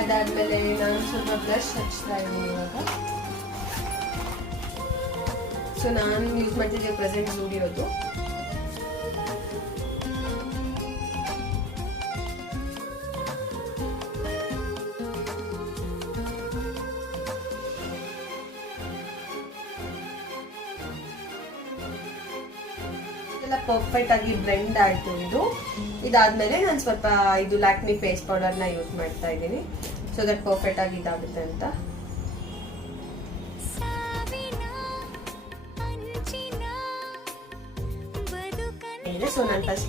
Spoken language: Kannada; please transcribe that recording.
ಅದಾದ್ಮೇಲೆ ನಾನು ಸ್ವಲ್ಪ ಬ್ಲಷ್ ಹಚ್ತಾ ಇದ್ದೀನಿ ಇವಾಗ. ಸೊ ನಾನು ಯೂಸ್ ಮಾಡ್ತಿದ್ದೆ ಪ್ರೆಸೆಂಟ್ ಸ್ಟುಡಿಯೋದು. ಎಲ್ಲ ಪರ್ಫೆಕ್ಟ್ ಆಗಿ ಬ್ಲೆಂಡ್ ಆಯ್ತು ಇದು. ಇದಾದ್ಮೇಲೆ ನಾನು ಸ್ವಲ್ಪ ಇದು ಲ್ಯಾಕ್ಮಿ ಫೇಸ್ ಪೌಡರ್ ನ ಯೂಸ್ ಮಾಡ್ತಾ ಇದ್ದೀನಿ, ಸೊ ದಟ್ ಪರ್ಫೆಕ್ಟ್ ಆಗಿ ಇದಾಗುತ್ತೆ ಅಂತ. ಸೊ ನಾನು ಫಸ್ಟ್